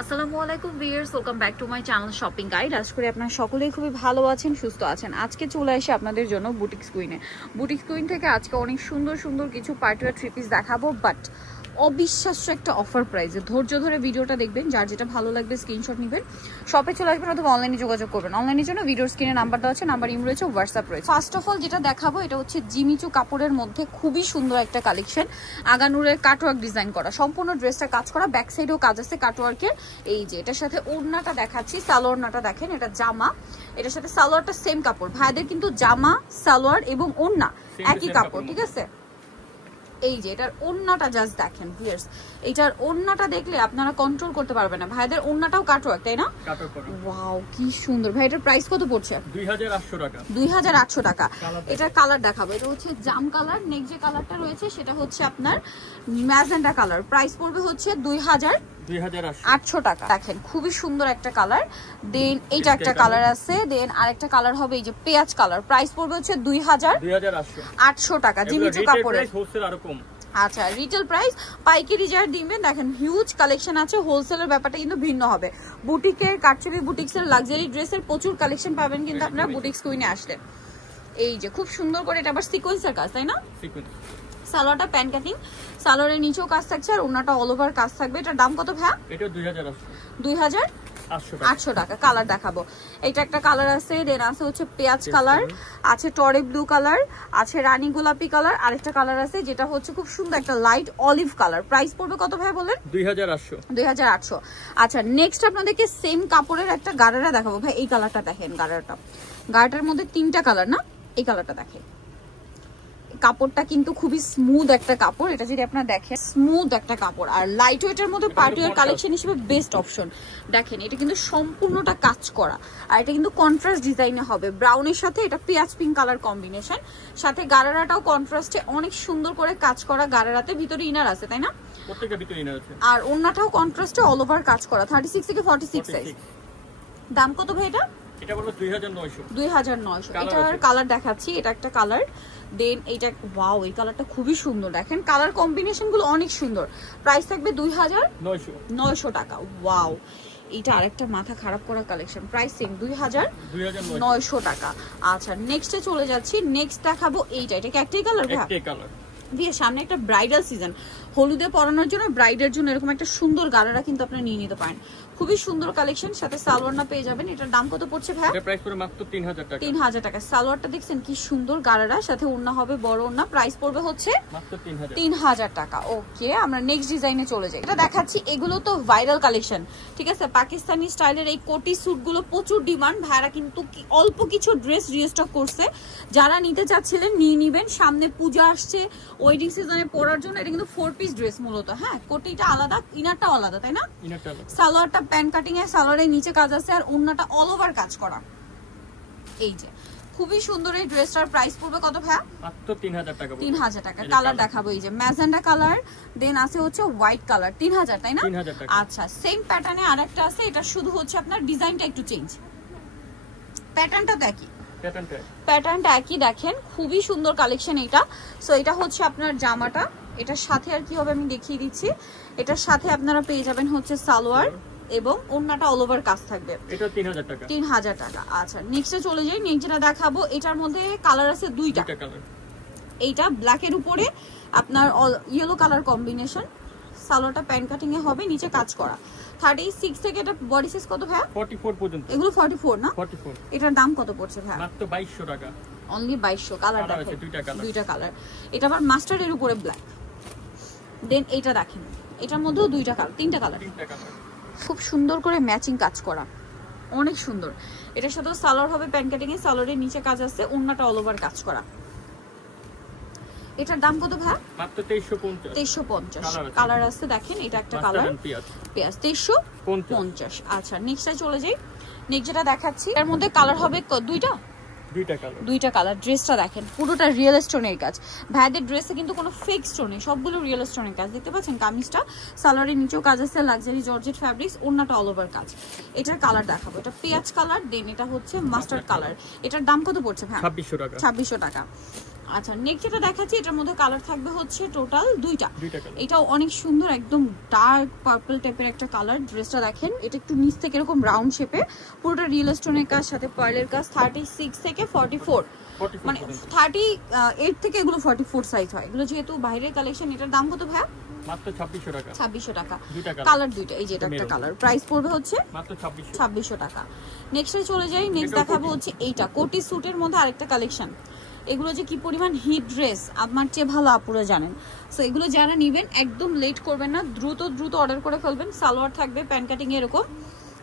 আসসালামু আলাইকুম viewers, welcome back to my channel shopping guide. আশা করি আপনারা সকলেই খুবই ভালো আছেন, সুস্থ আছেন। আজকে চলে আসি আপনাদের জন্য বুটিক্স কুইনে। বুটিক্স কুইন থেকে আজকে অনেক সুন্দর সুন্দর কিছু পার্টিওয়ার থ্রি পিস দেখাবো, বাট অবিশ্বাস্য একটা অফার প্রাইসে। ধৈর্য ধরে ভিডিওটা দেখবেন, যার যেটা ভালো লাগবে স্ক্রিনশট নেবেন, শপে চলে আসবেন অথবা অনলাইনে যোগাযোগ করবেন। অনলাইনের জন্য ভিডিওর স্ক্রিনে নাম্বার দেওয়া আছে, নাম্বার ইম রয়েছে, হোয়াটসঅ্যাপ রয়েছে। ফার্স্ট অফ অল যেটা দেখাবো এটা হচ্ছে জিমিচু কাপড়ের মধ্যে খুবই সুন্দর একটা কালেকশন, আগানুরের কাটওয়ার্ক ডিজাইন করা, সম্পূর্ণ ড্রেসটা কাজ করা, ব্যাক সাইডেও কাজ আছে কাটওয়ার্কের। এই যে এটার সাথে ওড়নাটা দেখাচ্ছি, সালোয়ারটা দেখেন, এটা জামা, এটার সাথে সালোয়ারটা সেম কাপড়। ভাইদের কিন্তু জামা, সালোয়ার এবং ওড়না একই কাপড়, ঠিক আছে? এই যে এটার ওড়নাটা জাস্ট দেখেন ভিউয়ার্স, এটার ওড়নাটা দেখলে আপনারা কন্ট্রোল করতে পারবেন না। ভাইদের ওড়নাটাও কাটওয়ার্ক, তাই না? ওয়াও কি সুন্দর। ভাই এটার প্রাইস কত পড়ছে? 2800 টাকা। 2800 টাকা। এটার কালার দেখাবো, এটা হচ্ছে জাম কালার। নেক্সট যে কালারটা রয়েছে সেটা হচ্ছে আপনার ম্যাজেন্টা কালার। প্রাইস পড়বে হচ্ছে 2800 টাকা। দেখেন খুবই সুন্দর একটা কালার। দেন এইটা একটা কালার আছে, দেন আরেকটা কালার হবে এই যে পেঁয়াজ কালার। প্রাইস পড়বে হচ্ছে 2800 টাকা। জিমিচু কাপড়ের। আচ্ছা, রিটেল প্রাইস, পাইকারি যারা দিবেন দেখেন হিউজ কালেকশন আছে। হোলসেলের ব্যাপারটা কিন্তু ভিন্ন হবে। বুটিকের, কারচুপি বুটিক্সের লাক্সারি ড্রেসের প্রচুর কালেকশন পাবেন কিন্তু আপনারা বুটিক্স কুইনে আসলে। এই যে খুব সুন্দর করে, এটা আবার সিকোয়েন্সের কাজ, তাই না? সালোয়ারটা প্যান কাটিং, সালোয়ারের নিচেও কাজ থাকছে আর ওনাটা অল ওভার কাজ থাকবে। এটার দাম কত ভাই? এটা 2800 টাকা। কালার দেখাবো, এটা একটা কালার আছে, দেন আছে হচ্ছে পেঁয়াজ কালার, আছে টরে ব্লু কালার, আছে রানী গোলাপি কালার, আরেকটা কালার আছে যেটা হচ্ছে খুব সুন্দর একটা লাইট অলিভ কালার। প্রাইস পড়বে কত ভাই বলেন? 2800। আচ্ছা, নেক্সট আপনাদেরকে সেম কাপড়ের একটা গারারা দেখাবো। ভাই এই কালারটা দেখেন, গারাটার মধ্যে তিনটা কালার না, এই কালারটা দেখেন। কাপড়টা কিন্তু খুবই স্মুথ একটা কাপড়, এটা যদি আপনারা দেখেন স্মুথ একটা কাপড়, আর লাইট ওয়েটের মধ্যে পার্টিওয়ার কালেকশন হিসেবে বেস্ট অপশন। দেখেন এটা কিন্তু সম্পূর্ণটা কাজ করা, আর এটা কিন্তু কন্ট্রাস্ট ডিজাইনে হবে, ব্রাউনের সাথে এটা পেঁয়াজ পিঙ্ক কালার কম্বিনেশন, সাথে গারারাটাও কন্ট্রাস্টে অনেক সুন্দর করে কাজ করা। গারারাতে ভিতরে ইনার আছে, তাই না? প্রত্যেকটা ভিতরে ইনার আছে, আর ওন্নাটাও কন্ট্রাস্টে অল ওভার কাজ করা, 36 থেকে 46 সাইজ। দাম কত ভাই এটা? এটা বলো 2900। এটার কালার দেখাচ্ছি, এটা একটা কালার, দেন এইটা ওয়াও, এই কালারটা খুবই সুন্দর। দেখেন কালার কম্বিনেশন গুলো অনেক সুন্দর। প্রাইস থাকবে 2900 টাকা। ওয়াও, এটা আরেকটা মাথা খারাপ করা কালেকশন, প্রাইস সেম 2900 টাকা। আচ্ছা, নেক্সটে চলে যাচ্ছি। নেক্সট দেখাবো এইটা, এটা কি একটাই কালার? একটাই কালার দিয়ে সামনে একটা ব্রাইডাল সিজন, হলুদে পরানোর জন্য, ব্রাইডের জন্য এরকম একটা সুন্দর গারারা কিন্তু আপনারা নিয়ে নিতে পারেন। খুবই সুন্দর কালেকশন, সাথে সালোয়ারটা পেয়ে যাবেন। এটার দাম কত পড়ছে ভাই? এটা প্রাইস পড়বে মাত্র 3000 টাকা। সালোয়ারটা দেখছেন কি সুন্দর গারারা, সাথে ওড়না হবে বড় ওড়না। প্রাইস পড়বে হচ্ছে মাত্র 3000 টাকা। ওকে, আমরা নেক্সট ডিজাইনে চলে যাই। এটা দেখাচ্ছি, এগুলো তো ভাইরাল কালেকশন, ঠিক আছে? পাকিস্তানি স্টাইলের এই কোটি স্যুট গুলো প্রচুর ডিমান্ড। ভাইরা কিন্তু অল্প কিছু ড্রেস রিস্টক করছে, যারা নিতে চাচ্ছিলেন নিয়ে নিবেন। সামনে পূজা আসছে, ওয়েডিং সিজনে পরার জন্য। এটা কিন্তু 4 পিস ড্রেস মূলত। হ্যাঁ, কোটিটা আলাদা, ইনারটাও আলাদা, তাই না? সালোয়ারটা প্যান কাটিং এ, সালোয়ারের নিচে কাজ আছে, আর ওন্নাটা অল ওভার কাজ করা। এই যে খুবই সুন্দর এই ড্রেসটার প্রাইস পড়বে কত ভাই? মাত্র 3000 টাকা। কালার দেখাবো, এই যে ম্যাজেন্টা কালার, দেন আছে হচ্ছে হোয়াইট কালার। 3000, তাই না? আচ্ছা, সেম প্যাটার্নে আরেকটা আছে, এটা শুধু হচ্ছে আপনার ডিজাইনটা একটু চেঞ্জ, প্যাটার্নটা তো একই, প্যাটার্নটা একই। দেখেন খুবই সুন্দর কালেকশন এটা। সো এটা হচ্ছে আপনার জামাটা, এটার সাথে আর কি হবে আমি দেখিয়ে দিচ্ছি। এটার সাথে আপনারা পেয়ে যাবেন হচ্ছে সালোয়ার এবং ওড়নাটা অল ওভার কাজ থাকবে। এটা 3000 টাকা। আচ্ছা, নেক্সটে চলে যাই। নেক্সট যেটা দেখাবো, এটার মধ্যে কালার আছে দুইটা। এইটা ব্ল্যাকের উপরে আপনার ইয়েলো কালার কম্বিনেশন, সালোয়ারটা প্যান কাটিং এ হবে, নিচে কাজ করা। 36 থেকে এটা বডি সাইজ কত ভাই? 44 পর্যন্ত। এগুলো 44 না? 44। এটার দাম কত পড়ছে ভাই? মাত্র 2200 টাকা। অনলি 2200। কালার দেখেন, দুইটা কালার। এটা আবার মাস্টার্ডের উপরে ব্ল্যাক। দেন এইটা দেখেন, এটার মধ্যেও দুইটা কালার, তিনটা কালার। খুব সুন্দর করে ম্যাচিং কাজ করা, অনেক সুন্দর। এটার সাথে সালোয়ার হবে প্যান কাটিং এ, সালোয়ারের নিচে কাজ আছে, ওন্নাটা অল ওভার কাজ করা। এটার দাম কত ভাই? মাত্র 2350। কালার আছে দেখেন, এটা একটা কালার পেঁয়াজ, 2350। আচ্ছা, নেক্সটে চলে যাই। নেক্সট যেটা দেখাচ্ছি, এর মধ্যে কালার হবে দুইটা কালার। ড্রেসটা দেখেন পুরোটা রিয়েল স্টোনের কাজ। ভাইদের ড্রেসে কিন্তু কোনো ফেক স্টোন নেই, সবগুলো রিয়েল স্টোনের কাজ। দেখতে পাচ্ছেন কামিজটা, সালোয়ারের নিচেও কাজ আছে, লাক্সারি জর্জেট ফ্যাব্রিক্স, ওড়নাটা অল ওভার কাজ। এটার কালার দেখাবো, এটা পেঁয়াজ কালার, দেন এটা হচ্ছে মাস্টার্ড কালার। এটার দাম কত পড়ছে ভাই? 2600 টাকা। আচ্ছা নেক্সট যেটা দেখাচ্ছি এটার মধ্যে কালার থাকবে হচ্ছে টোটাল দুইটা। এটাও অনেক সুন্দর, একদম ডার্ক পার্পল টাইপের একটা কালার। ড্রেসটা দেখেন, এটা একটু নিচ থেকে এরকম রাউন্ড শেপে, পুরোটা রিয়েল স্টোনের কাজ, সাথে পার্লের কাজ। 36 থেকে 44 মানে 38 থেকে এগুলো 44 সাইজ হয়। এগুলো যেহেতু বাইরের কালেকশন। এটার দাম কত ভাইয়া? মাত্র 2600 টাকা। 2600 টাকা। কালার দুইটা, এই যে এটা একটা কালার, প্রাইস পড়বে হচ্ছে মাত্র 2600 টাকা। নেক্সটে চলে যাই, নেক্সট দেখাবো হচ্ছে এইটা কোটি স্যুটের মধ্যে আরেকটা কালেকশন। এগুলো যে কি পরিমাণ হিট ড্রেস, আমার চেয়ে ভালো আপুরা জানেন। সো এগুলো যারা নেবেন একদম লেট করবেন না, দ্রুত অর্ডার করে ফেলবেন। সালোয়ার থাকবে প্যান্ট কাটিং এরকম,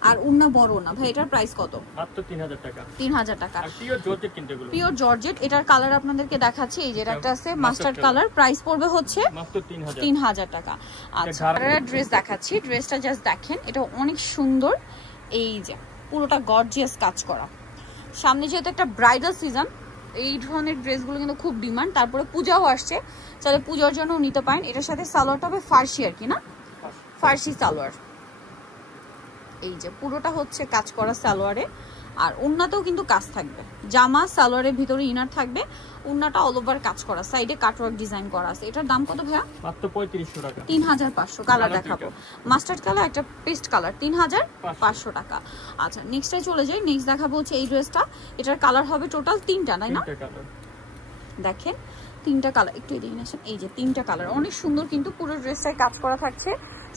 আর ওন্না বড় না। ভাই এটার প্রাইস কত? মাত্র 3000 টাকা। 3000 টাকা। আর পিওর জর্জেট কিন্তু এগুলো। Pure georgette. এটার কালার আপনাদেরকে দেখাচ্ছি, এই যে একটা আছে মাস্টার্ড কালার, প্রাইস পড়বে হচ্ছে মাত্র 3000 টাকা। আচ্ছা ড্রেস দেখাচ্ছি, ড্রেসটা জাস্ট দেখেন, এটা অনেক সুন্দর। এই যে পুরোটা গর্জিয়াস কাজ করা। সামনে যেহেতু একটা ব্রাইডাল সিজন, এই ধরনের ড্রেসগুলো কিন্তু খুব ডিমান্ড। তারপরে পূজাও আসছে, তাহলে পূজার জন্য নিতে পারেন। এটার সাথে সালোয়ারটা হবে ফার্সি আর কি না, ফার্সি সালোয়ার। এই যে পুরোটা হচ্ছে কাজ করা সালোয়ারে, আর ওন্নাতেও কিন্তু কাজ থাকবে। জামা সালোয়ারের ভিতরে ইনার থাকবে, ওন্নাটা অল ওভার কাজ করা, সাইডে কাটওয়ার্ক ডিজাইন করা আছে। এটার দাম কত ভাইয়া? মাত্র 3500 টাকা। 3500। কালার দেখাবো, মাস্টার্ড কালার, একটা পেস্ট কালার, 3500 টাকা। আচ্ছা নেক্সটে চলে যাই, নেক্সট দেখাবো হচ্ছে এই ড্রেসটা। এটার কালার হবে টোটাল 3টা, তাই না? দেখেন 3টা কালার, একটু এদিকে আসেন। এই যে 3টা কালার, অনেক সুন্দর কিন্তু পুরো ড্রেসটাই কাজ করা থাকছে।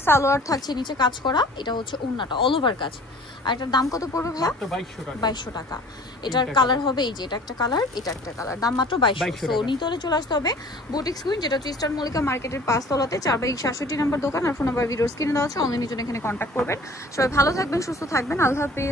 সালোয়ার থাকছে নিচে কাজ করা, এটা হচ্ছে ওন্নাটা অল ওভার কাজ। আর এটার দাম কত পড়বে ভাইয়া? 2200 টাকা। এটার কালার হবে এই যে এটা একটা কালার, এটা একটা কালার, দাম মাত্র 2200। সো নিতলে চলে আসতে হবে বুটিক্স কুইন, যেটা হচ্ছে ইস্টার্ন মল্লিকা মার্কেটের 5 তলাতে, 4/67 নম্বর দোকান। আর ফোন নাম্বার ভিডিওর স্ক্রিনে দেওয়া আছে, অনলাইনের জন্য এখানে কন্ট্যাক্ট করবেন। সবাই ভালো থাকবেন, সুস্থ থাকবেন, আল্লাহ হাফেজ।